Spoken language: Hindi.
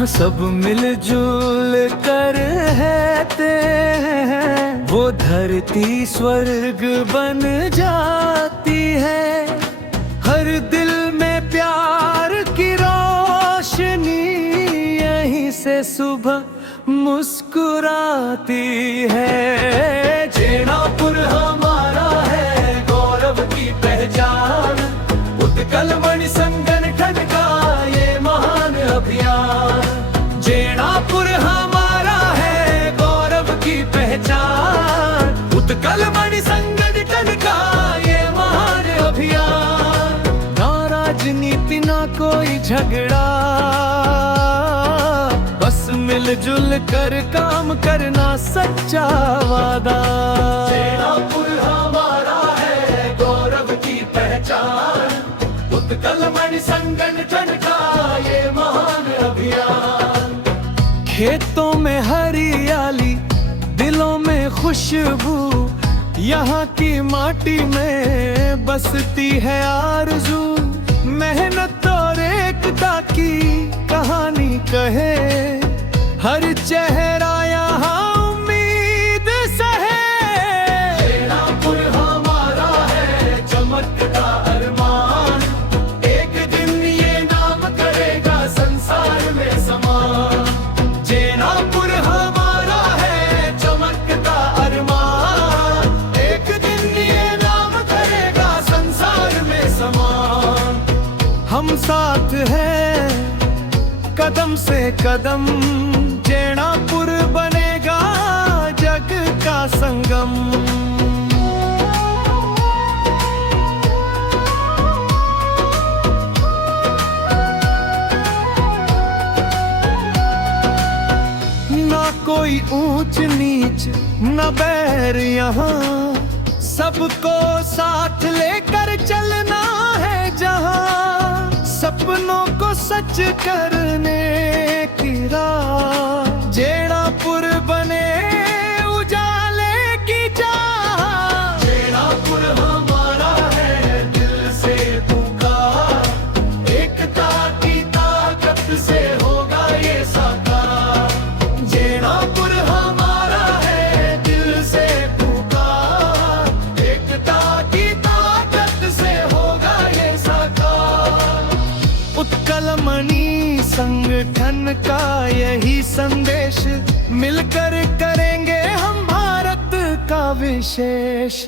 जहाँ सब मिलजुल कर रहते हैं, वो धरती स्वर्ग बन जाती है। हर दिल में प्यार की रोशनी यहीं से सुबह मुस्कुराती है। जेनापुर हमारा है गौरव की पहचान, उत्कल मणि संगठन का ये महान अभियान। जेनापुर हमारा है गौरव की पहचान, उत्कल मणि संगठन का ये महान अभियान। ना राजनीति ना कोई झगड़ा, बस मिलजुल कर काम करना सच्चा वादा। जेनापुर हमारा है गौरव की पहचान, उत्कल मणि संगठन का ये महान अभियान। खेतों में हरियाली, दिलों में खुशबू, यहाँ की माटी में बसती है आरज़ू। मेहनत और एकता की कहानी कहे, हर चेहरा यहाँ उम्मीद से है। जेनापुर हमारा है चमक का अरमान, एक दिन ये नाम करेगा संसार में समान। जेनापुर हमारा है चमक का अरमान, एक दिन ये नाम करेगा संसार में समान। हम साथ हैं कदम से कदम, जेनापुर बनेगा जग का संगम। ना कोई ऊंच नीच न बैर यहाँ, सबको साथ लेकर चलना है जहाँ। सपनों को सच करने की राह, जेनापुर बने उजाले की चाह। जेनापुर हमारा है दिल से पुकार, एकता की ताकत से होगा ये साकार। जेनापुर हमारा है दिल से पुकार, एकता की ताकत से होगा ये साकार। उत्कल मणि संगठन का यही संदेश, मिलकर करेंगे हम भारत का विशेष।